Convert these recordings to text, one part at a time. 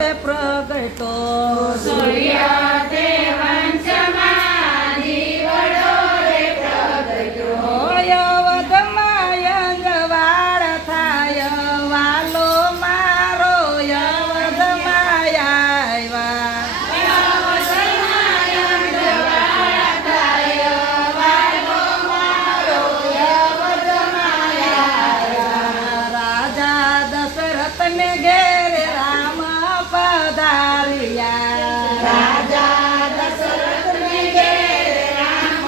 પ્રગટો સૂર્ય તે વંશમાં દીવડો રે પ્રગટ્યો. યવધમાં યંગવાળ થાય વાલો મારો યવધમાં આવ્યા. યવનમાં યંગવાળ થાય વાલો મારો યવનમાં આવ્યા. રાજા દશરથને ઘેરે રામ પધાર્યા. રાજા દશરથને ઘેરે રામ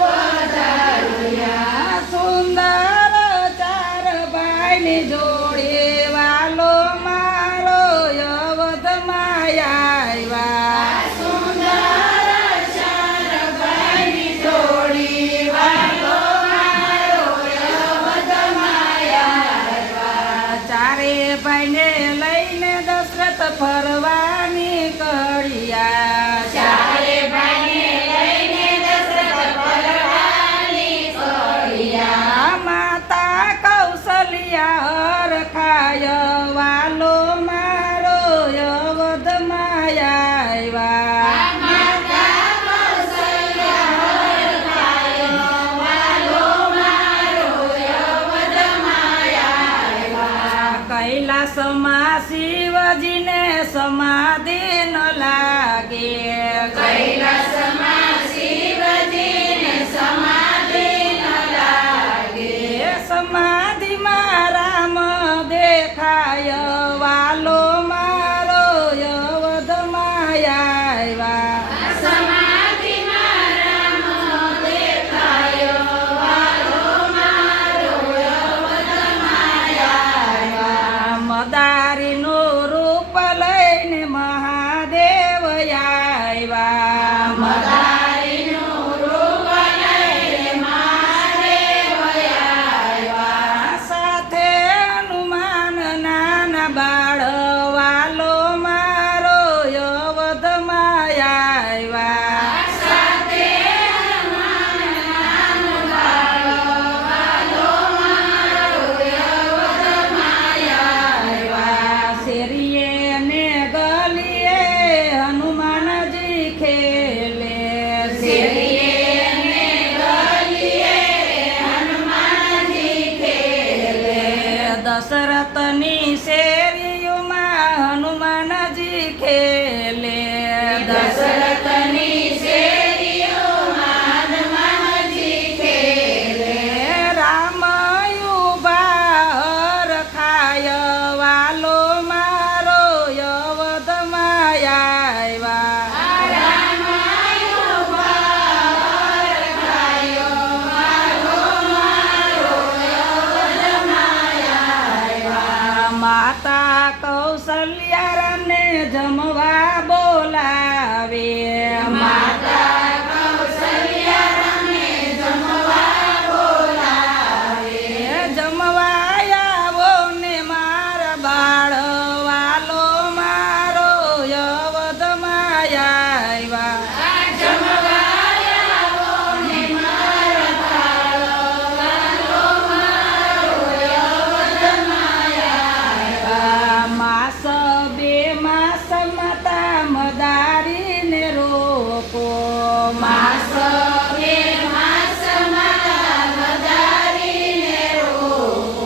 પધાર્યા. સુંદર ચાર ભાઈની જોડી વાલો મારો યવધમાં આવ્યા. સુંદર ચાર ભાઈની જોડી વાલો મારો યવધમાં આવ્યા. ચારે ભાઈને લઈને દશરથ ફરવા નીકળ્યા. ચારે ભાઈને લઈને દશરથ ફરવા નીકળ્યા. માતા કૌશલ્યા હરખાય વાલો મારો યવધમાં આવ્યા. માતા કૌશલ્યા હરખાયો વાલો મારો યવધમાં આવ્યા. કૈલાસમાં શિવજીને સમાધિ ન લાગે. કૈલાસમાં શિવજીને સમાધિ ન લાગે. સમાધિમાં રામ દેખાય વાલો મારો યવધમાં આવ્યા. સમાધિમાં રામ દેખાયો વાલો મારો યવધમાં આવ્યા. મદારીનું રૂપ લઈને મહાદેવ આવ્યા. મદારીનું રૂપ લઈને મહાદેવ આવ્યા. સાથે હનુમાન નાના બાળ વાલો મારો યવધમાં આવ્યા. સાથે હનુમાન બાળો વાલો મારો યવધમાં આવ્યા. શેરીએ ને ગલીએ હનુમાનજી ખેલે. શેરીએ ને ગલીએ હનુમાનજી ખેલે. દશરથની શેરીઓમાં હનુમાનજી ખેલે. દશરથની શેરીઓમાં હનુમાનજી ખેલે. રામ ઉભા હરખાય વાલો મારો યવધમાં આવ્યા. રામાયો બાર ખાયો વાલો મારો યવધમાં આવ્યા. માતા કૌશલ્યા રામને જમવા બોલાવે. માતા કૌશલ્યા રામને જમવા બોલાવે. જમવા આવો ને મારા બાળ વાલો મારો યવધમાં આવ્યા. જમવા આવો ને મારા બાળો વાલો મારો યવધમાં આવ્યા. માસ બે માસ માતા મદારીને રોકો. માસ બે માસ માતા મદારીને રોકો.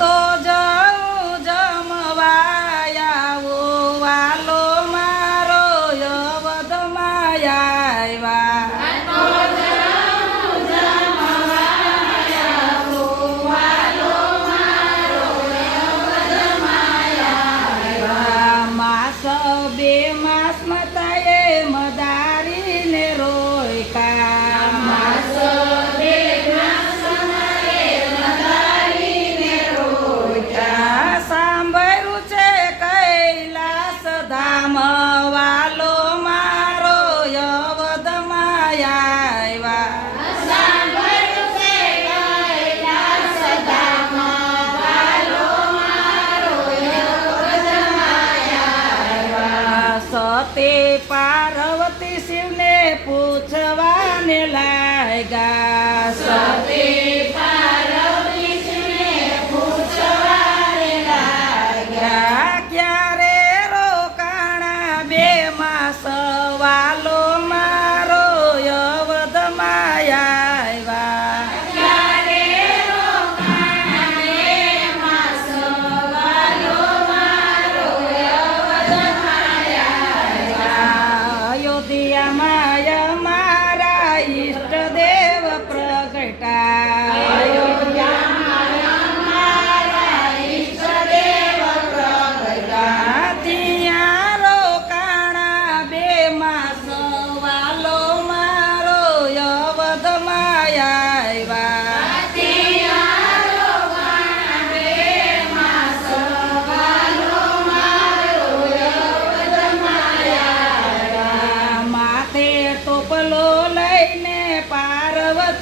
તો જવું જમવા આવો વાલો મારો યવધમાં આવ્યા. તો જાઉં જમવા આવો વાલો મારો યવધમાં આવ્યા. માસ બે માસ મતાએ મદારીને રોયકા. માસ બે માસ માએ મદારીને રોક્યા. સાંભળ્યું છે કૈલાસ ધામ વાલો મારો યવધમાં આવ્યા. સાંભળ્યું છે કૈલાસ ધામ વાલો મારો યવધમાં આવ્યા. સતી પાર્વતી શિવને પૂછવાને લાગ્યા. સતી પાર્વતી શિવને પૂછવાને લાગ્યા. ક્યારે રોક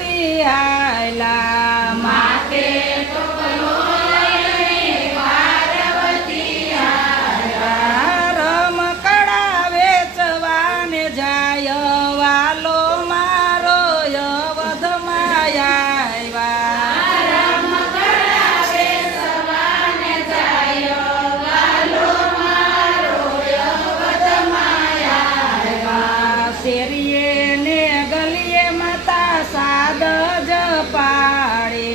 પાર્વતી આયલા માથે ટોપલો લઈને પાર્વતી આયા. રમકડા વેચવાને જાય વાલો મારો અવધમાં આવ્યા રમકડા વેચવાને જાય વાલો મારો અવધમાં આવ્યા. શેરીએ ને ગલીએ માતા સાદ જ પાડે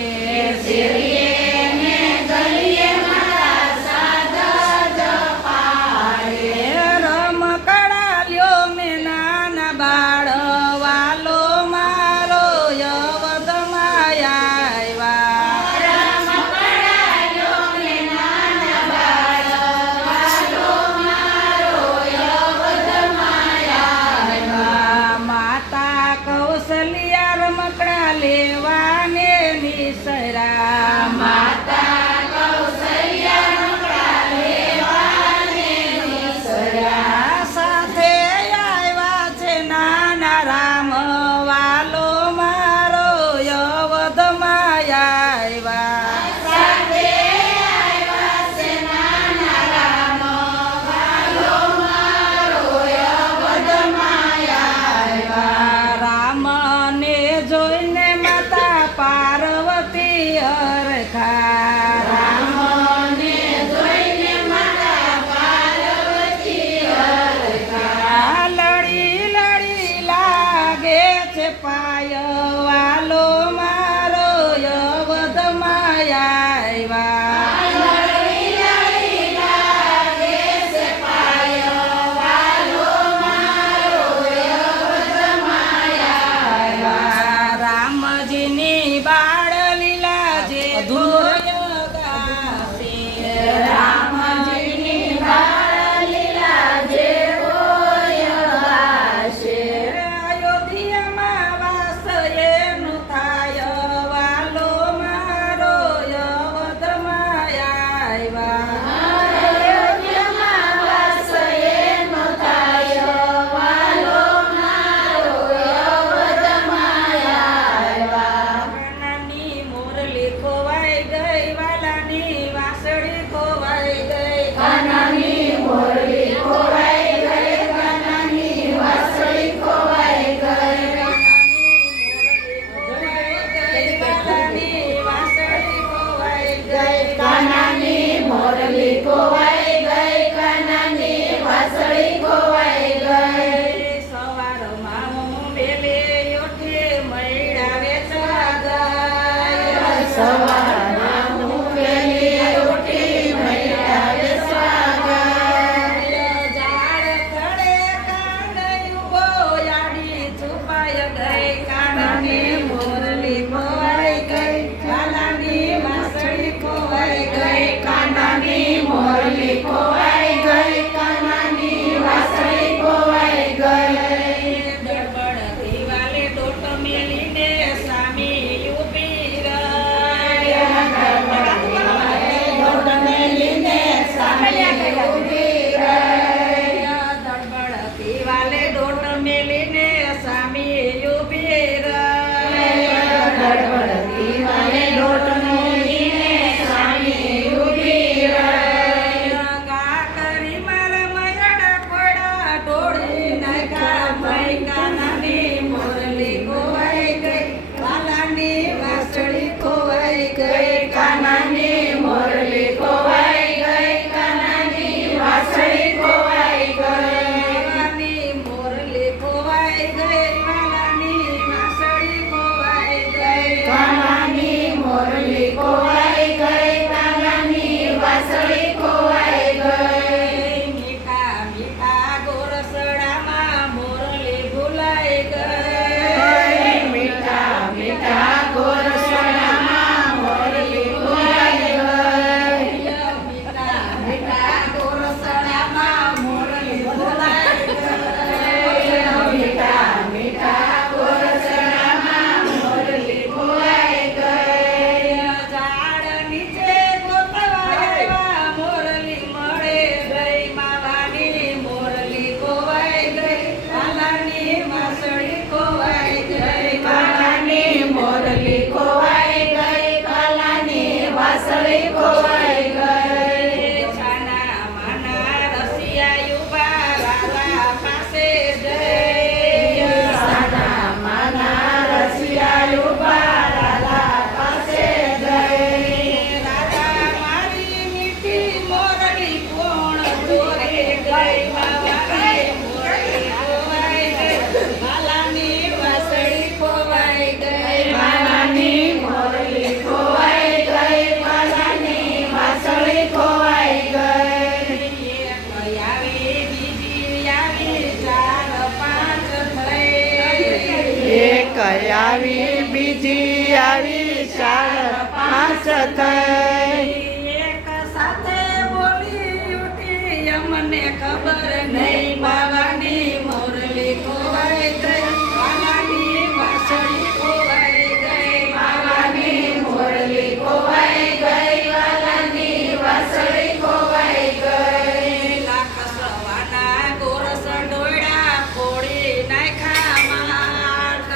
ગઈ માવાની મોરલી ખોવાઈ ગઈ વાલાની વાસળી ખોવાઈ ગઈ વાલાની મોરલી ખોવાઈ ગઈ વાલાની વાસળી ખોવાઈ ગઈ એક આવી બીજી આવી ચાર પાંચ થઈ એક આવી બીજી આવી ચાર પાંચ થઈ એક સાથે બોલી ઉઠી અમને ખબર નહીં માવાની મોરલી ખોવાઈ ગઈ વાલાની વાસળી ખોવાઈ ગઈ વાલાની મોરલી ખોવાઈ ગઈ વાલાની વાસળી ખોવાઈ ગઈ લાખ સવાના ગોરસ ડોળા ફોડી નાખ્યા માટ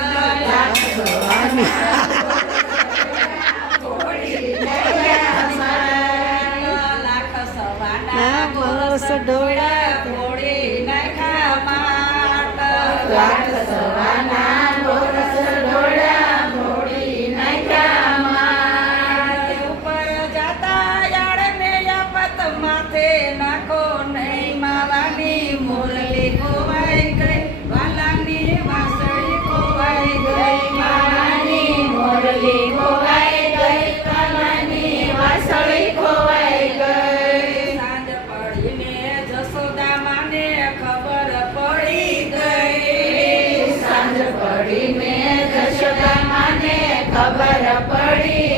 લાખ સવાની લાખ સવાના ગોરસ ડોળા ફોડી નાખ્યા માટ લાખ સવાના ગોરસ ડોળા ફોડી નાખ્યા માટ. ઉપર જાતા યાળને યાપત માથે નાખો નહીં માવાની મોરલી ખોવાઈ ગઈ વાલાની વાસળી ખોવાઈ ગઈ વાલાની મોરલી ખોવાઈ ગઈ વાલાની વાસળી ખોવાઈ ગઈ સાંજ પડીને જશોદા માને ખબર પડી ગઈ સાંજ પડીને જશોદા માને ખબર પડી